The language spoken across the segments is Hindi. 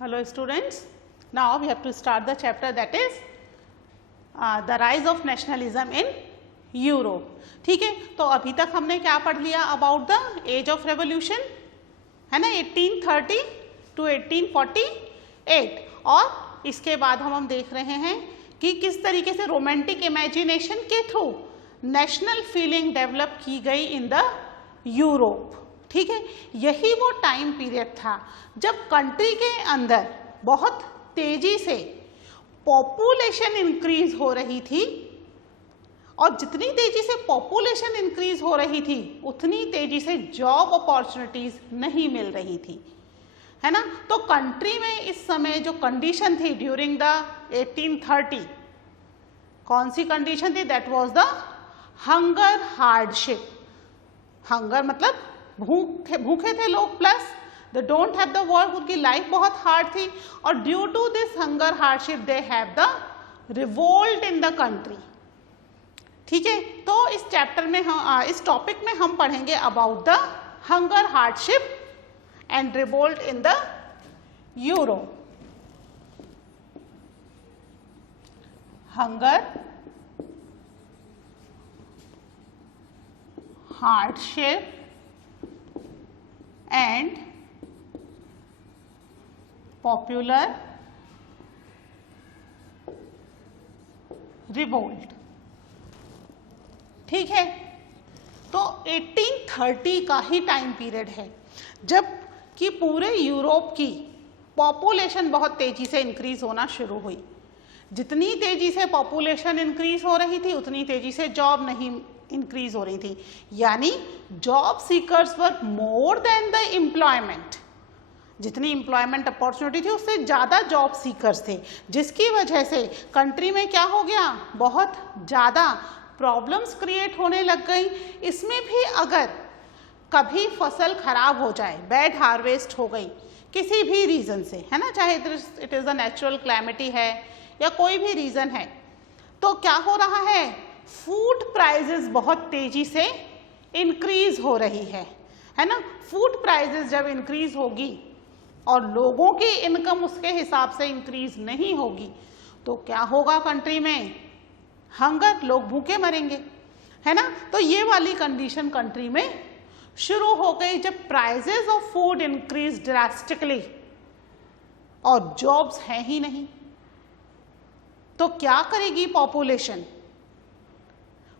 Hello students, now we have to start the chapter that is the rise of nationalism in Europe. ठीक है, तो अभी तक हमने क्या पढ़ लिया about the age of revolution, है ना, 1830 टू 1848, और इसके बाद हम देख रहे हैं कि किस तरीके से रोमांटिक इमेजिनेशन के थ्रू नेशनल फीलिंग डेवलप की गई इन द यूरोप. ठीक है, यही वो टाइम पीरियड था जब कंट्री के अंदर बहुत तेजी से पॉपुलेशन इंक्रीज हो रही थी, और जितनी तेजी से पॉपुलेशन इंक्रीज हो रही थी उतनी तेजी से जॉब अपॉर्चुनिटीज नहीं मिल रही थी, है ना. तो कंट्री में इस समय जो कंडीशन थी ड्यूरिंग द 1830, कौन सी कंडीशन थी? That was the hunger hardship. Hunger मतलब भूखे थे लोग, plus they don't have the work, उनकी लाइफ बहुत हार्ड थी, और due to this hunger hardship they have the revolt in the country. ठीक है, तो इस चैप्टर में हम इस टॉपिक में हम पढ़ेंगे about the hunger hardship and revolt in the Europe. Hunger hardship and popular revolt. ठीक है, तो 1830 का ही टाइम पीरियड है जब कि पूरे यूरोप की पॉपुलेशन बहुत तेजी से इंक्रीज होना शुरू हुई. जितनी तेजी से पॉपुलेशन इंक्रीज हो रही थी उतनी तेजी से जॉब नहीं इंक्रीज हो रही थी, यानी job seekers were more than the employment. जितनी एम्प्लॉयमेंट अपॉर्चुनिटी थी उससे ज़्यादा जॉब सीकर्स थे, जिसकी वजह से कंट्री में क्या हो गया, बहुत ज़्यादा प्रॉब्लम्स क्रिएट होने लग गई. इसमें भी अगर कभी फसल खराब हो जाए, बैड हार्वेस्ट हो गई किसी भी रीज़न से, है ना, चाहे it is a natural calamity है या कोई भी रीज़न है, तो क्या हो रहा है, फूड प्राइजेस बहुत तेजी से इंक्रीज हो रही है ना. फूड प्राइजेस जब इंक्रीज होगी और लोगों की इनकम उसके हिसाब से इंक्रीज नहीं होगी तो क्या होगा कंट्री में? हंगर, लोग भूखे मरेंगे, है ना. तो ये वाली कंडीशन कंट्री में शुरू हो गई जब prices of food increase drastically और जॉब्स हैं ही नहीं. तो क्या करेगी पॉपुलेशन?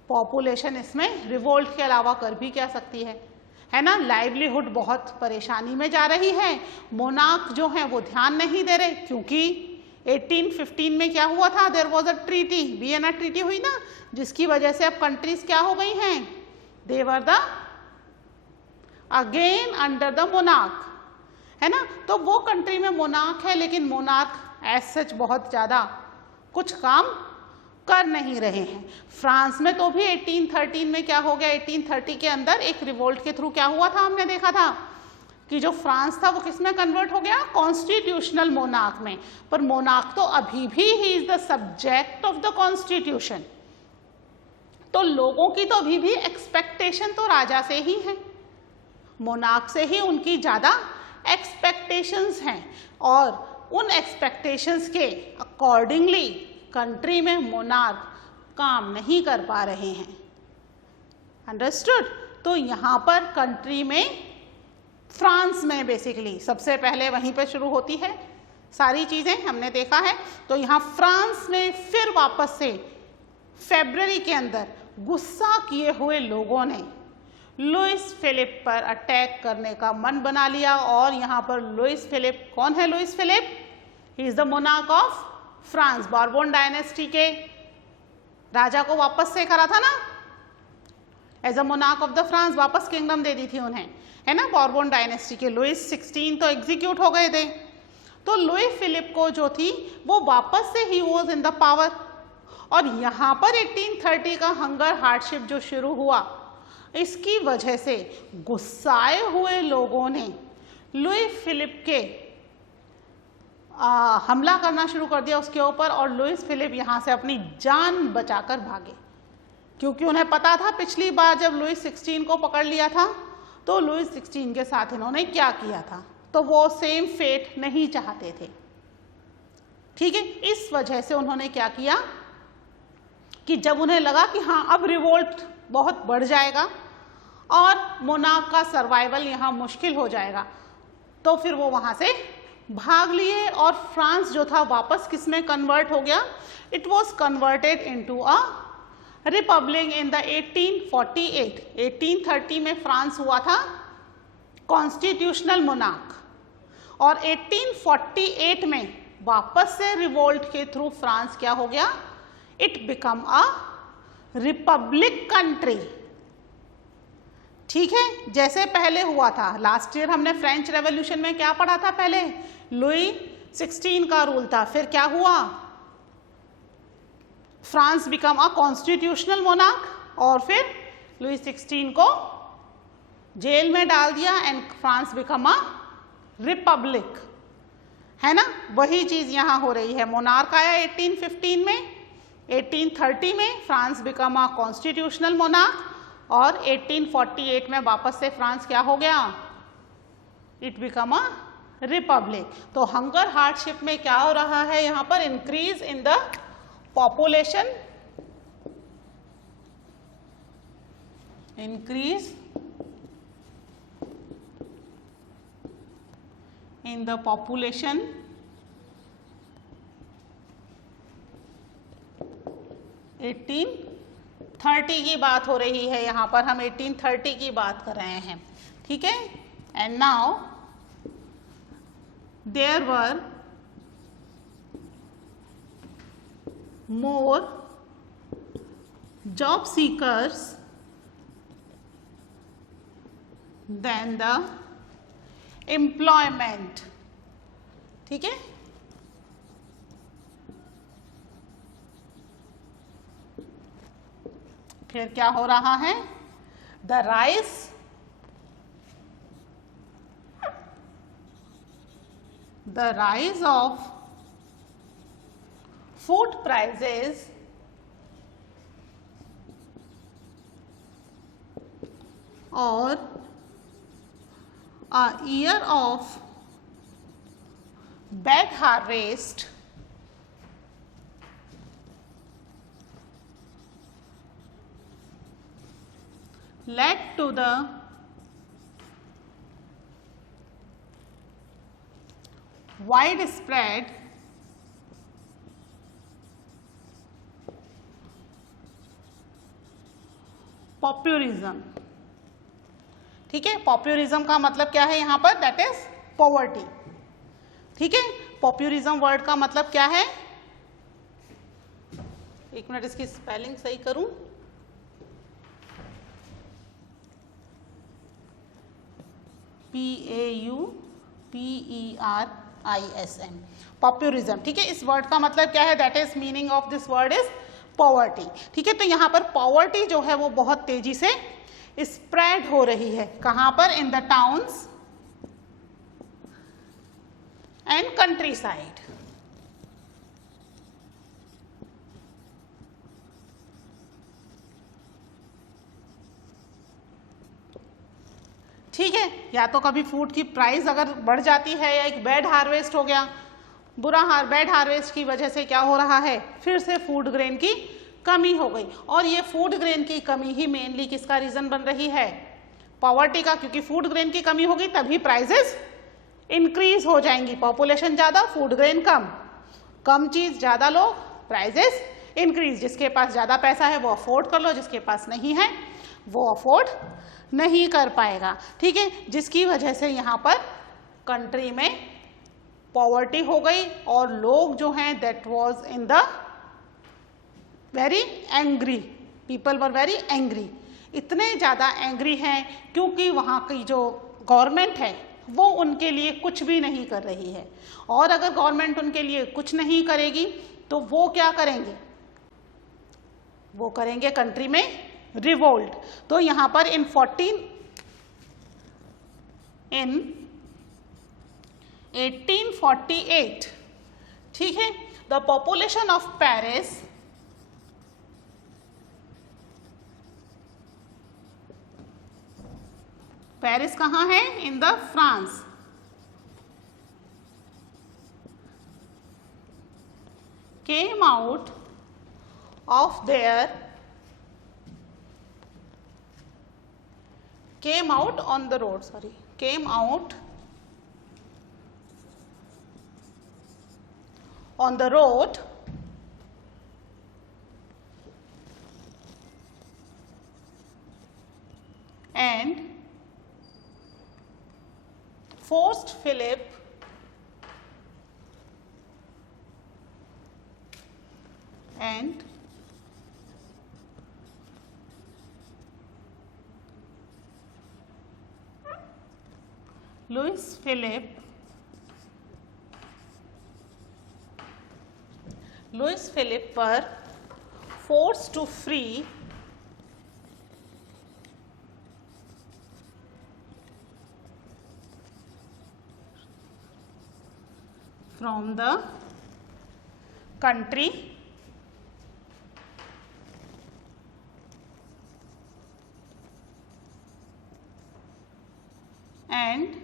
पॉपुलेशन इसमें रिवोल्ट के अलावा कर भी क्या सकती है ना. लाइवलीहुड बहुत परेशानी में जा रही है. मोनार्क जो है वो ध्यान नहीं दे रहे, क्योंकि 1815 में क्या हुआ था, there was a treaty, Vienna treaty हुई ना, जिसकी वजह से अब कंट्रीज क्या हो गई हैं, they were the again under the monarch, है ना. तो वो कंट्री में मोनार्क है, लेकिन मोनार्क एज सच बहुत ज़्यादा कुछ काम कर नहीं रहे हैं. फ्रांस में तो भी 1813 में क्या हो गया, 1830 के अंदर एक रिवोल्ट के थ्रू क्या हुआ था, हमने देखा था कि जो फ्रांस था वो किस में कन्वर्ट हो गया, कॉन्स्टिट्यूशनल मोनार्क में. पर मोनार्क तो अभी भी ही is the subject of the constitution. तो लोगों की तो अभी भी एक्सपेक्टेशन तो राजा से ही है, मोनार्क से ही उनकी ज़्यादा एक्सपेक्टेशंस हैं, और उन एक्सपेक्टेशंस के अकॉर्डिंगली कंट्री में मोनार्क काम नहीं कर पा रहे हैं. अंडरस्टूड. तो यहाँ पर कंट्री में, फ्रांस में बेसिकली सबसे पहले वहीं पे शुरू होती है सारी चीज़ें, हमने देखा है. तो यहाँ फ्रांस में फिर वापस से फरवरी के अंदर गुस्सा किए हुए लोगों ने लुइस फिलिप पर अटैक करने का मन बना लिया. और यहाँ पर लुइस फिलिप कौन है? Louis Philippe, he is the monarch of France. Bourbon dynasty के राजा को वापस से करा था ना, as a monarch of the France, वापस किंगडम दे दी थी उन्हें, है ना. बॉर्बोन डायनेस्टी के लुइस 16 तो एग्जीक्यूट हो गए थे. तो लुइस फिलिप को जो थी वो वापस से he was in the power. और यहाँ पर 1830 का हंगर हार्डशिप जो शुरू हुआ, इसकी वजह से गुस्साए हुए लोगों ने लुइस फिलिप के हमला करना शुरू कर दिया उसके ऊपर, और लुइस फिलिप यहाँ से अपनी जान बचाकर भागे, क्योंकि उन्हें पता था पिछली बार जब लुइस 16 को पकड़ लिया था तो लुइस 16 के साथ इन्होंने क्या किया था, तो वो सेम फेट नहीं चाहते थे। ठीक है, इस वजह से उन्होंने क्या किया कि जब उन्हें लगा कि हाँ अब रिवोल्ट बहुत बढ़ जाएगा और मोनार्क का सर्वाइवल यहाँ मुश्किल हो जाएगा, तो फिर वो वहाँ से भाग लिए और फ्रांस जो था वापस किस में कन्वर्ट हो गया? It was converted into a republic in the 1848। 1830 में फ्रांस हुआ था कॉन्स्टिट्यूशनल मोनार्क और 1848 में वापस से रिवोल्ट के थ्रू फ्रांस क्या हो गया? It become a republic country. ठीक है, जैसे पहले हुआ था। लास्ट ईयर हमने फ्रेंच रेवोल्यूशन में क्या पढ़ा था? पहले लुई 16 का रूल था, फिर क्या हुआ? France become a constitutional monarch और फिर लुई 16 को जेल में डाल दिया and France become a republic, है ना? वही चीज यहां हो रही है। मोनार्क आया 1815 में, 1830 में France become a constitutional monarch और 1848 में वापस से फ्रांस क्या हो गया? It become a republic. तो हंगर हार्डशिप में क्या हो रहा है यहाँ पर? Increase in the population, increase in the population eighteen 30 की बात हो रही है यहाँ पर, हम 1830 की बात कर रहे हैं। ठीक है, and now there were more job seekers than the employment. ठीक है, फिर क्या हो रहा है? The rise of food prices और a year of bad harvest led to the widespread populism. ठीक है, पॉपुलिज्म का मतलब क्या है यहाँ पर? That is poverty. ठीक है, पॉपुलिज्म वर्ड का मतलब क्या है? एक मिनट, इसकी स्पेलिंग सही करूं। PAUPERISM, populism. ठीक है, इस वर्ड का मतलब क्या है? That is meaning of this word is poverty. ठीक है, तो यहाँ पर पॉवर्टी जो है वो बहुत तेजी से स्प्रेड हो रही है। कहां पर? In the towns and country side. ठीक है, या तो कभी फूड की प्राइस अगर बढ़ जाती है या एक बैड हार्वेस्ट हो गया, बैड हार्वेस्ट की वजह से क्या हो रहा है? फिर से फूड ग्रेन की कमी हो गई और ये फूड ग्रेन की कमी ही मेनली किसका रीजन बन रही है? पॉवर्टी का, क्योंकि फूड ग्रेन की कमी होगी तभी प्राइसेस इंक्रीज हो जाएंगी। पॉपुलेशन ज्यादा, फूड ग्रेन कम, कम चीज ज्यादा लोग, प्राइसेस इंक्रीज। जिसके पास ज्यादा पैसा है वो अफोर्ड कर लो, जिसके पास नहीं है वो अफोर्ड नहीं कर पाएगा। ठीक है, जिसकी वजह से यहाँ पर कंट्री में पॉवर्टी हो गई और लोग जो हैं that was in the very angry, people were very angry. इतने ज़्यादा एंग्री हैं क्योंकि वहाँ की जो गवर्नमेंट है वो उनके लिए कुछ भी नहीं कर रही है, और अगर गवर्नमेंट उनके लिए कुछ नहीं करेगी तो वो क्या करेंगे? वो करेंगे कंट्री में रिवोल्ट। तो यहाँ पर इन 1848, ठीक है, the population of Paris Paris कहाँ है? इन the France. came out of their came out on the road, sorry, came out on the road and forced Philip and Louis Philippe were forced to free from the country and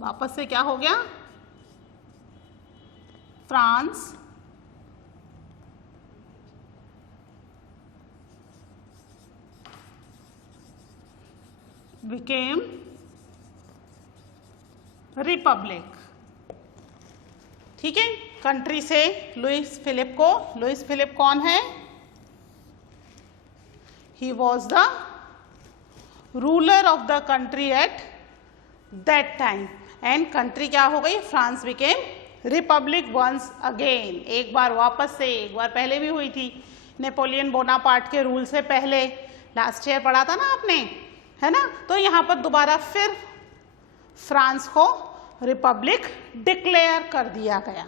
वापस से क्या हो गया, फ्रांस became रिपब्लिक। ठीक है, कंट्री से लुइस फिलिप को, लुइस फिलिप कौन है, he was the ruler of the country at that time and country क्या हो गई, France became republic once again, एक बार वापस से, एक बार पहले भी हुई थी नेपोलियन बोनापार्ट के रूल से पहले, लास्ट ईयर पढ़ा था ना आपने, है ना। तो यहाँ पर दोबारा फिर फ्रांस को रिपब्लिक डिक्लेयर कर दिया गया।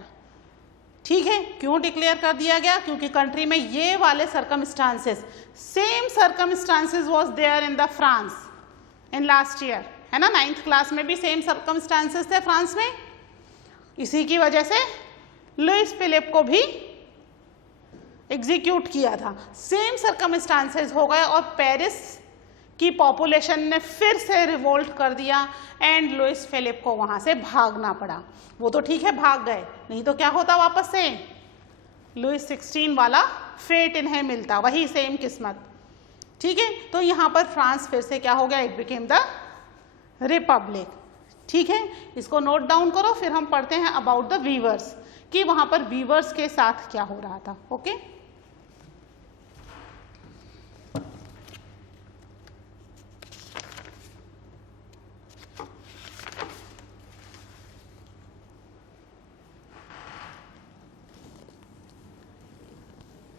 ठीक है, क्यों डिक्लेयर कर दिया गया, क्योंकि कंट्री में ये वाले circumstances, same circumstances was there in the France in last year, है ना। 9th क्लास में भी सेम सर्कमस्टांसेस थे फ्रांस में, इसी की वजह से लुइस फिलिप को भी एग्जीक्यूट किया था। सेम सर्कमस्टांसेस हो गए और पेरिस की पॉपुलेशन ने फिर से रिवोल्ट कर दिया एंड लुइस फिलिप को वहां से भागना पड़ा। वो तो ठीक है भाग गए, नहीं तो क्या होता, वापस से लुइस 16 वाला फेट इन्हें मिलता, वही सेम किस्मत। ठीक है, तो यहाँ पर फ्रांस फिर से क्या हो गया, इट बिकेम द रिपब्लिक। ठीक है, इसको नोट डाउन करो, फिर हम पढ़ते हैं अबाउट द वीवर्स, कि वहां पर वीवर्स के साथ क्या हो रहा था। ओके,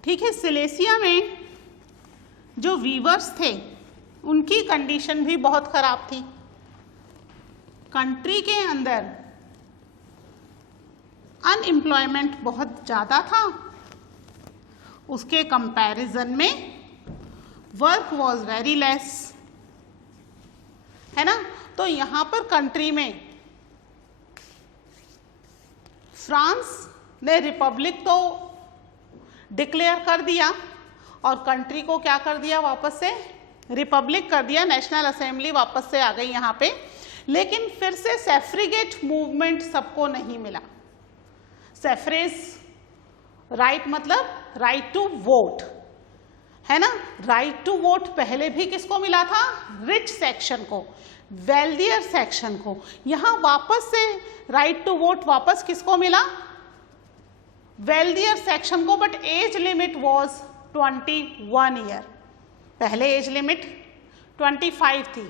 ठीक है, सिलेसिया में जो वीवर्स थे उनकी कंडीशन भी बहुत खराब थी। कंट्री के अंदर अनएम्प्लॉयमेंट बहुत ज़्यादा था, उसके कंपैरिजन में वर्क वॉज वेरी लेस, है ना। तो यहाँ पर कंट्री में फ्रांस ने रिपब्लिक तो डिक्लेयर कर दिया और कंट्री को क्या कर दिया, वापस से रिपब्लिक कर दिया, नेशनल असेंबली वापस से आ गई यहाँ पे। लेकिन फिर से सैफ्रिगेट मूवमेंट सबको नहीं मिला। सैफ्रेज राइट मतलब राइट टू वोट, है ना। राइट टू वोट पहले भी किसको मिला था, रिच सेक्शन को, वेल्दियर सेक्शन को। यहाँ वापस से राइट टू वोट वापस किसको मिला, वेल्दियर सेक्शन को, but age limit was 21 year. पहले एज लिमिट 25 थी,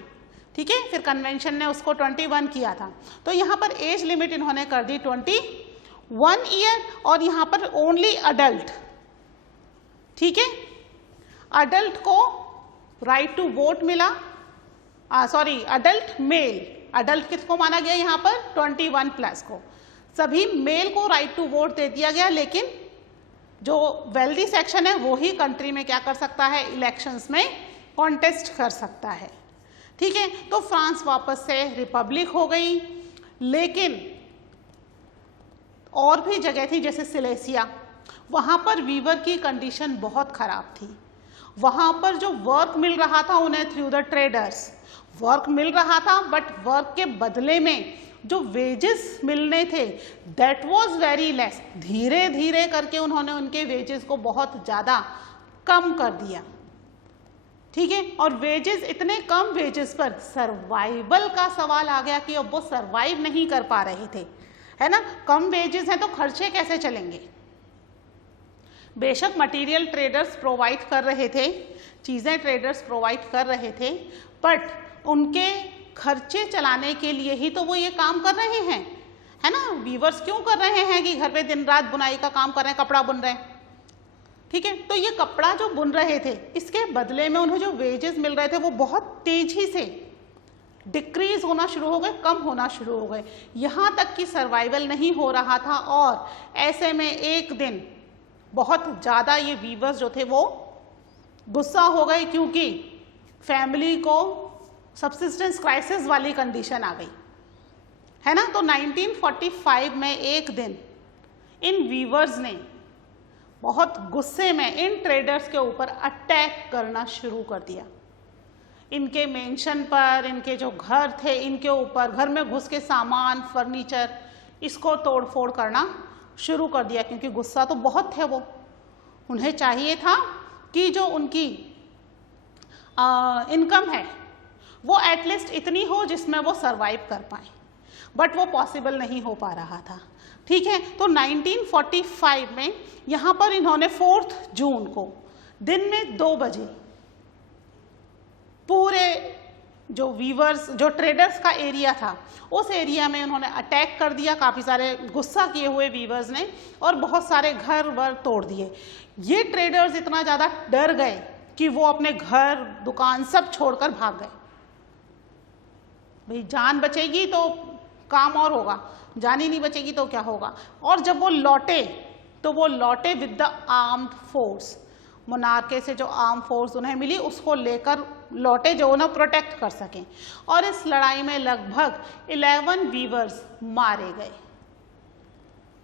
ठीक है, फिर कन्वेंशन ने उसको 21 किया था। तो यहाँ पर एज लिमिट इन्होंने कर दी 21 ईयर और यहाँ पर ओनली अडल्ट, ठीक है, अडल्ट को राइट टू वोट मिला, सॉरी अडल्ट मेल, अडल्ट किसको माना गया यहाँ पर 21 प्लस को, सभी मेल को राइट टू वोट दे दिया गया। लेकिन जो वेल्दी सेक्शन है वो ही कंट्री में क्या कर सकता है, इलेक्शंस में कॉन्टेस्ट कर सकता है। ठीक है, तो फ्रांस वापस से रिपब्लिक हो गई। लेकिन और भी जगह थी जैसे सिलेसिया, वहाँ पर वीवर की कंडीशन बहुत खराब थी। वहाँ पर जो वर्क मिल रहा था उन्हें थ्रू द ट्रेडर्स वर्क मिल रहा था, बट वर्क के बदले में जो वेजेस मिलने थे दैट वाज वेरी लेस। धीरे धीरे करके उन्होंने उनके वेजेस को बहुत ज़्यादा कम कर दिया, ठीक है। और वेजेस, इतने कम वेजेस पर सर्वाइवल का सवाल आ गया कि अब वो सर्वाइव नहीं कर पा रहे थे, है ना। कम वेजेस हैं तो खर्चे कैसे चलेंगे। बेशक मटेरियल ट्रेडर्स प्रोवाइड कर रहे थे, चीज़ें ट्रेडर्स प्रोवाइड कर रहे थे, बट उनके खर्चे चलाने के लिए ही तो वो ये काम कर रहे हैं, है ना। वीवर्स क्यों कर रहे हैं कि घर पे दिन रात बुनाई का काम कर रहे हैं, कपड़ा बुन रहे हैं, ठीक है। तो ये कपड़ा जो बुन रहे थे, इसके बदले में उन्हें जो वेजेस मिल रहे थे वो बहुत तेजी से डिक्रीज होना शुरू हो गए, कम होना शुरू हो गए, यहाँ तक कि सर्वाइवल नहीं हो रहा था। और ऐसे में एक दिन बहुत ज़्यादा ये वीवर्स जो थे वो गुस्सा हो गए, क्योंकि फैमिली को सब्सिस्टेंस क्राइसिस वाली कंडीशन आ गई, है ना। तो 1945 में एक दिन इन वीवर्स ने बहुत गुस्से में इन ट्रेडर्स के ऊपर अटैक करना शुरू कर दिया। इनके मेंशन पर, इनके जो घर थे इनके ऊपर, घर में घुस के सामान, फर्नीचर, इसको तोड़ फोड़ करना शुरू कर दिया, क्योंकि गुस्सा तो बहुत थे वो। उन्हें चाहिए था कि जो उनकी इनकम है वो एटलीस्ट इतनी हो जिसमें वो सरवाइव कर पाए, बट वो पॉसिबल नहीं हो पा रहा था, ठीक है। तो 1945 में यहाँ पर इन्होंने 4 जून को दिन में 2 बजे पूरे जो वीवर्स, जो ट्रेडर्स का एरिया था, उस एरिया में उन्होंने अटैक कर दिया। काफ़ी सारे गुस्सा किए हुए वीवर्स ने और बहुत सारे घर वर तोड़ दिए। ये ट्रेडर्स इतना ज़्यादा डर गए कि वो अपने घर, दुकान सब छोड़कर भाग गए। भाई जान बचेगी तो काम और होगा, जान ही नहीं बचेगी तो क्या होगा। और जब वो लौटे तो वो लौटे विद द आर्म्ड फोर्स। मोनार्के से जो आर्म फोर्स उन्हें मिली उसको लेकर लौटे, जो उन्हें प्रोटेक्ट कर सकें। और इस लड़ाई में लगभग 11 वीवर्स मारे गए,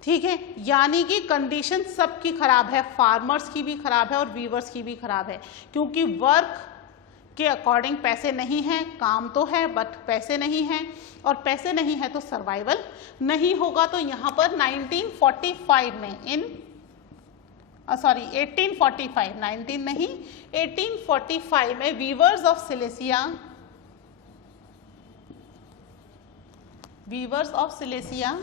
ठीक है। यानी कि कंडीशन सबकी खराब है, फार्मर्स की भी खराब है और वीवर्स की भी खराब है, क्योंकि वर्क के अकॉर्डिंग पैसे नहीं हैं। काम तो है बट पैसे नहीं हैं, और पैसे नहीं है तो सर्वाइवल नहीं होगा। तो यहाँ पर 1945 में 1845, 19 नहीं 1845 में weavers of Silesia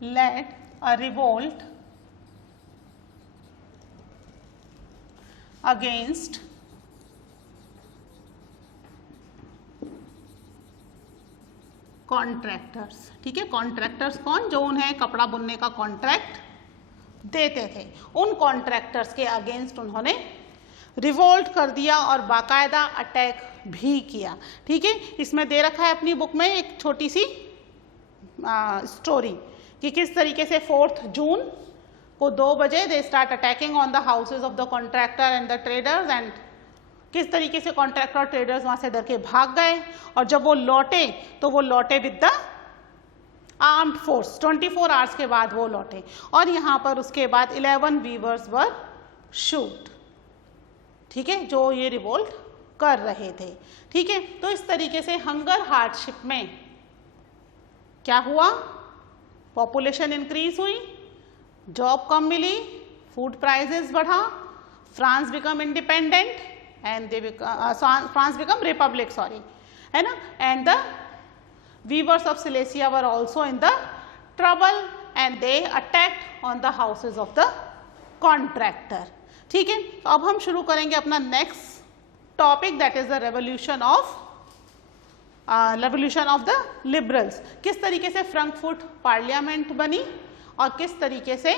led a revolt against contractors, ठीक है। कॉन्ट्रैक्टर्स कौन, जो उन्हें कपड़ा बुनने का कॉन्ट्रैक्ट देते थे, उन कॉन्ट्रैक्टर्स के अगेंस्ट उन्होंने रिवोल्ट कर दिया और बाकायदा अटैक भी किया, ठीक है। इसमें दे रखा है अपनी बुक में एक छोटी सी स्टोरी कि किस तरीके से 4 जून को 2 बजे they start attacking on the houses of the contractor and the traders, and किस तरीके से कॉन्ट्रैक्टर और ट्रेडर्स वहां से डर के भाग गए। और जब वो लौटे तो वो लौटे with the armed force, 24 hours के बाद वो लौटे। और यहाँ पर उसके बाद 11 वीवर्स वर शूट, ठीक है, जो ये रिवोल्ट कर रहे थे, ठीक है। तो इस तरीके से हंगर हार्डशिप में क्या हुआ, पॉपुलेशन इंक्रीज हुई, जॉब कम मिली, फूड प्राइसेस बढ़ा, France become independent and France become republic, sorry, है ना। and the weavers of Silesia were also in the trouble and they attacked on the houses of the contractor, ठीक है। अब हम शुरू करेंगे अपना next topic, that is the revolution of the liberals. किस तरीके से फ्रैंकफर्ट पार्लियामेंट बनी और किस तरीके से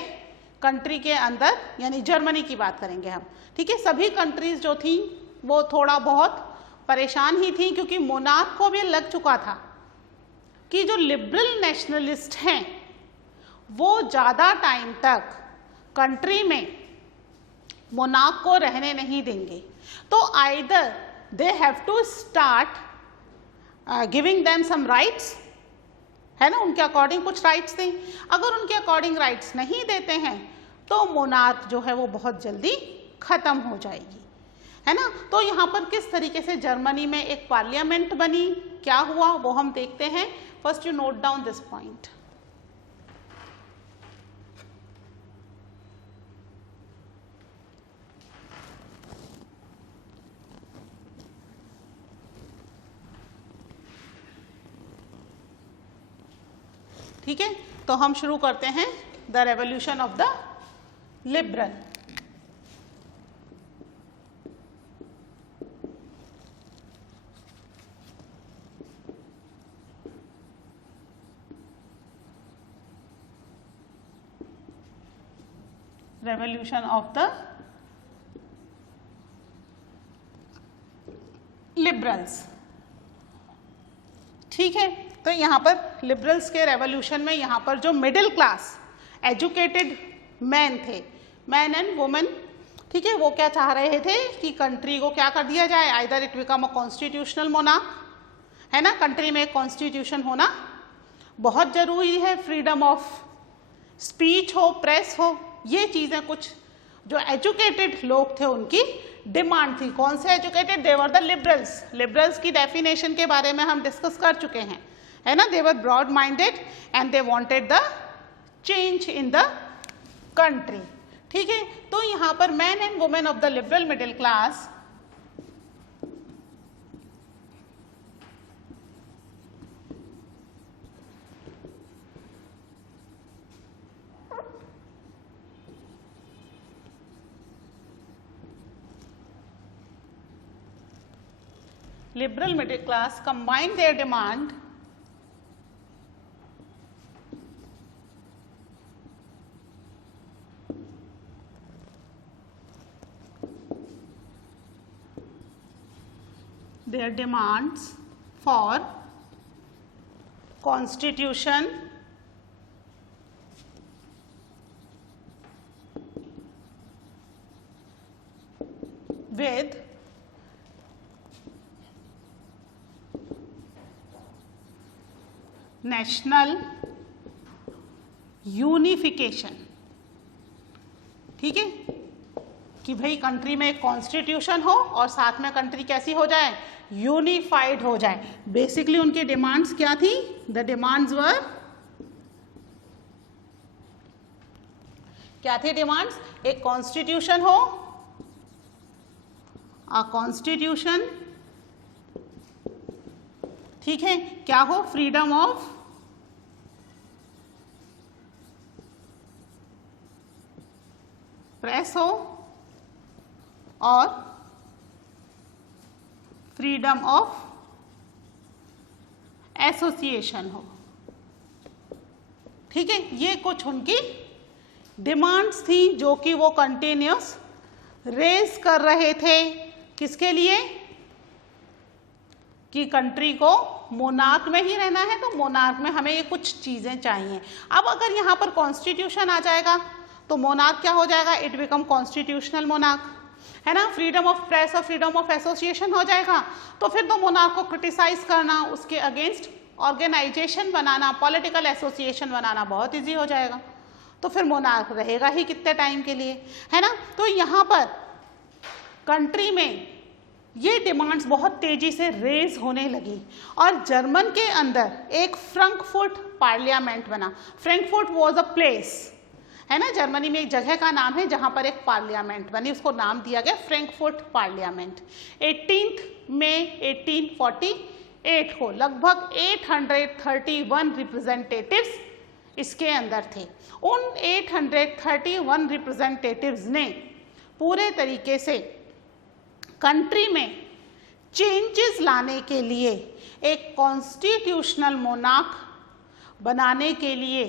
कंट्री के अंदर, यानी जर्मनी की बात करेंगे हम, ठीक है। सभी कंट्रीज जो थी वो थोड़ा बहुत परेशान ही थी, क्योंकि मोनार्क को भी लग चुका था कि जो लिबरल नेशनलिस्ट हैं वो ज़्यादा टाइम तक कंट्री में मोनार्क को रहने नहीं देंगे। तो either they have to start giving them some rights, है ना, उनके अकॉर्डिंग कुछ राइट्स दें। अगर उनके अकॉर्डिंग राइट्स नहीं देते हैं तो मोनार्क जो है वो बहुत जल्दी खत्म हो जाएगी। है ना। तो यहाँ पर किस तरीके से जर्मनी में एक पार्लियामेंट बनी, क्या हुआ वो हम देखते हैं। First you note down this point. ठीक है, तो हम शुरू करते हैं the revolution of the liberal. Revolution of the liberals. ठीक है, तो यहाँ पर लिबरल्स के रेवोल्यूशन में यहाँ पर जो मिडिल क्लास एजुकेटेड मैन थे, मैन एंड वुमेन, ठीक है, वो क्या चाह रहे थे कि कंट्री को क्या कर दिया जाए, either it become a constitutional monarch, है ना, कंट्री में एक कॉन्स्टिट्यूशन होना बहुत जरूरी है, फ्रीडम ऑफ स्पीच हो, प्रेस हो, ये चीज़ें कुछ जो एजुकेटेड लोग थे उनकी डिमांड थी। कौन से educated? They were the liberals. Liberals की डेफिनेशन के बारे में हम डिस्कस कर चुके हैं, है ना। They were broad minded and they wanted the change in the country. ठीक है, तो यहाँ पर man and women of the liberal middle class combined their demand their demands for constitution with national unification. ठीक है, कि भाई कंट्री में एक कॉन्स्टिट्यूशन हो और साथ में कंट्री कैसी हो जाए, यूनिफाइड हो जाए। बेसिकली उनकी डिमांड्स क्या थी? द डिमांड्स वर, क्या थे डिमांड्स? एक कॉन्स्टिट्यूशन हो, अ कॉन्स्टिट्यूशन, ठीक है, क्या हो? फ्रीडम ऑफ प्रेस हो और फ्रीडम ऑफ एसोसिएशन हो। ठीक है, ये कुछ उनकी डिमांड्स थी जो कि वो कंटिन्यूस रेज कर रहे थे। किसके लिए? कि कंट्री को मोनार्क में ही रहना है, तो मोनार्क में हमें ये कुछ चीज़ें चाहिए। अब अगर यहाँ पर कॉन्स्टिट्यूशन आ जाएगा तो मोनार्क क्या हो जाएगा? इट बिकम कॉन्स्टिट्यूशनल मोनार्क, है ना। फ्रीडम ऑफ प्रेस और फ्रीडम ऑफ एसोसिएशन हो जाएगा, तो फिर तो मोनार्क को क्रिटिसाइज करना, उसके अगेंस्ट ऑर्गेनाइजेशन बनाना, पॉलिटिकल एसोसिएशन बनाना बहुत ईजी हो जाएगा। तो फिर मोनार्क रहेगा ही कितने टाइम के लिए, है ना। तो यहाँ पर कंट्री में ये डिमांड्स बहुत तेजी से रेज होने लगी और जर्मन के अंदर एक फ्रैंकफर्ट पार्लियामेंट बना। फ्रैंकफर्ट वाज अ प्लेस, है ना, जर्मनी में एक जगह का नाम है जहां पर एक पार्लियामेंट बनी, उसको नाम दिया गया फ्रैंकफर्ट पार्लियामेंट। 18 मई 1848 को लगभग 831 रिप्रेजेंटेटिव्स इसके अंदर थे। उन 831 रिप्रेजेंटेटिव्स ने पूरे तरीके से कंट्री में चेंजेस लाने के लिए एक कॉन्स्टिट्यूशनल मोनार्क बनाने के लिए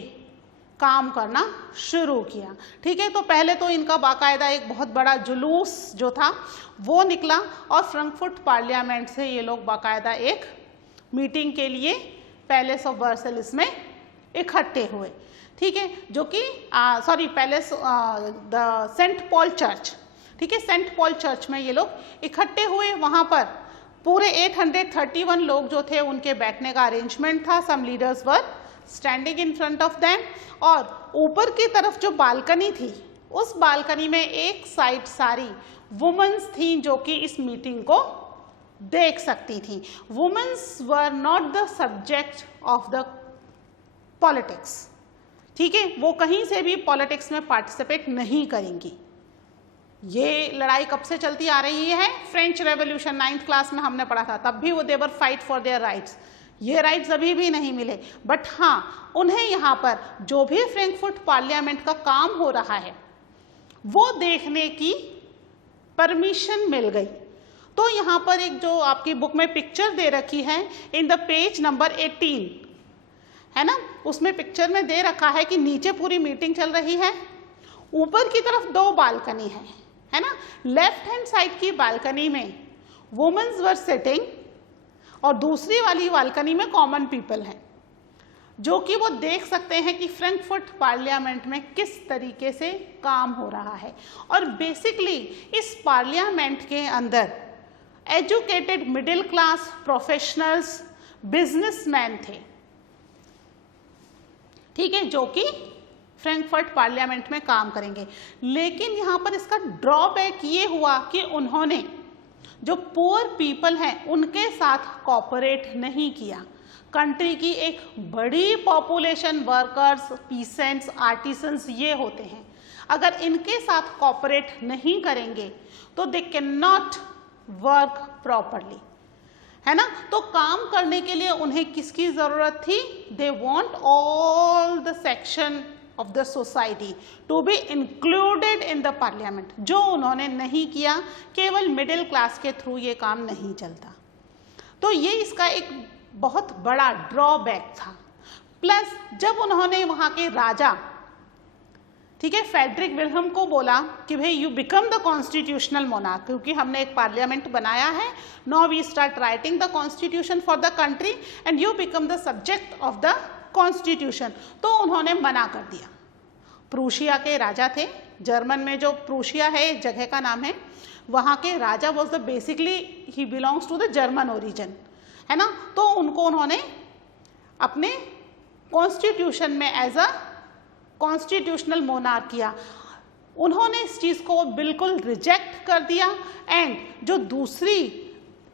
काम करना शुरू किया। ठीक है, तो पहले तो इनका बाकायदा एक बहुत बड़ा जुलूस जो था वो निकला और फ्रैंकफर्ट पार्लियामेंट से ये लोग बाकायदा एक मीटिंग के लिए पैलेस ऑफ वर्सेलिस में इकट्ठे हुए। ठीक है, जो कि palace the Saint Paul church, ठीक है, सेंट पॉल चर्च में ये लोग इकट्ठे हुए। वहाँ पर पूरे 831 लोग जो थे उनके बैठने का अरेंजमेंट था। Some leaders were standing in front of them, और ऊपर की तरफ जो बालकनी थी उस बालकनी में एक साइड सारी वुमेन्स थी जो कि इस मीटिंग को देख सकती थी। Womens were not the subject of the politics, ठीक है, वो कहीं से भी पॉलिटिक्स में पार्टिसिपेट नहीं करेंगी। ये लड़ाई कब से चलती आ रही है? फ्रेंच रेवोल्यूशन 9th क्लास में हमने पढ़ा था, तब भी वो देवर फाइट फॉर देयर राइट्स। ये राइट्स अभी भी नहीं मिले, बट हाँ उन्हें यहाँ पर जो भी फ्रैंकफर्ट पार्लियामेंट का काम हो रहा है वो देखने की परमिशन मिल गई। तो यहाँ पर एक जो आपकी बुक में पिक्चर दे रखी है इन द पेज नंबर 18 है ना, उसमें पिक्चर में दे रखा है कि नीचे पूरी मीटिंग चल रही है, ऊपर की तरफ 2 बालकनी है ना। लेफ्ट हैंड साइड की बालकनी में वुमेन्स वर सिटिंग और दूसरी वाली बालकनी में कॉमन पीपल हैं, जो कि वो देख सकते हैं कि फ्रैंकफर्ट पार्लियामेंट में किस तरीके से काम हो रहा है। और बेसिकली इस पार्लियामेंट के अंदर educated middle class professionals businessman थे, ठीक है, जो कि फ्रैंकफर्ट पार्लियामेंट में काम करेंगे। लेकिन यहाँ पर इसका ड्रॉबैक ये हुआ कि उन्होंने जो पुअर पीपल हैं उनके साथ कोऑपरेट नहीं किया। कंट्री की एक बड़ी पॉपुलेशन वर्कर्स, पीसेंट्स, आर्टिसंस ये होते हैं, अगर इनके साथ कोऑपरेट नहीं करेंगे तो they can not work properly, है ना। तो काम करने के लिए उन्हें किसकी जरूरत थी? They want all the section of the society to be included in the parliament, जो उन्होंने नहीं किया। केवल मिडिल क्लास के थ्रू ये काम नहीं चलता। तो ये इसका एक बहुत बड़ा ड्रॉबैक था। प्लस जब उन्होंने वहाँ के राजा, ठीक है, फ्रेडरिक विल्हेम को बोला कि भाई you become the constitutional monarch, क्योंकि हमने एक पार्लियामेंट बनाया है, now we start writing the constitution for the country and you become the subject of the constitution, तो उन्होंने मना कर दिया। प्रूशिया के राजा थे, जर्मन में जो प्रूशिया है एक जगह का नाम है, वहाँ के राजा वॉज द बेसिकली ही belongs to the German origin, है ना। तो उनको उन्होंने अपने कॉन्स्टिट्यूशन में एज अ कॉन्स्टिट्यूशनल मोनार्क किया। उन्होंने इस चीज़ को बिल्कुल रिजेक्ट कर दिया एंड जो दूसरी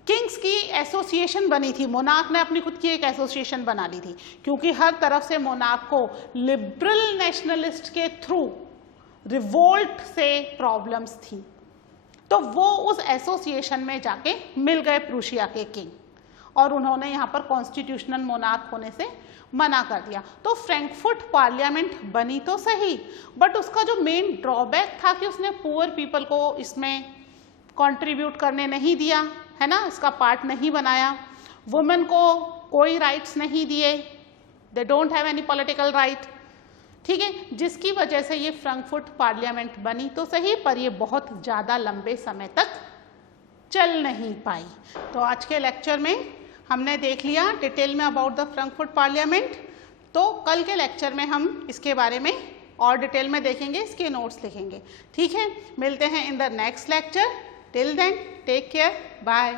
किंग्स की एसोसिएशन बनी थी, मोनार्क ने अपनी खुद की एक एसोसिएशन बना ली थी, क्योंकि हर तरफ से मोनार्क को लिबरल नेशनलिस्ट के थ्रू रिवोल्ट से प्रॉब्लम्स थी, तो वो उस एसोसिएशन में जाके मिल गए प्रूशिया के किंग और उन्होंने यहाँ पर कॉन्स्टिट्यूशनल मोनार्क होने से मना कर दिया। तो फ्रैंकफर्ट पार्लियामेंट बनी तो सही, बट उसका जो मेन ड्रॉबैक था कि उसने पुअर पीपल को इसमें कंट्रीब्यूट करने नहीं दिया, है ना, इसका पार्ट नहीं बनाया। वुमेन को कोई राइट्स नहीं दिए, दे don't have any political right, ठीक है, जिसकी वजह से ये फ्रैंकफर्ट पार्लियामेंट बनी तो सही, पर ये बहुत ज़्यादा लंबे समय तक चल नहीं पाई। तो आज के लेक्चर में हमने देख लिया डिटेल में अबाउट द फ्रैंकफर्ट पार्लियामेंट। तो कल के लेक्चर में हम इसके बारे में और डिटेल में देखेंगे, इसके नोट्स लिखेंगे, ठीक है। मिलते हैं in the next lecture. Till then take care, bye.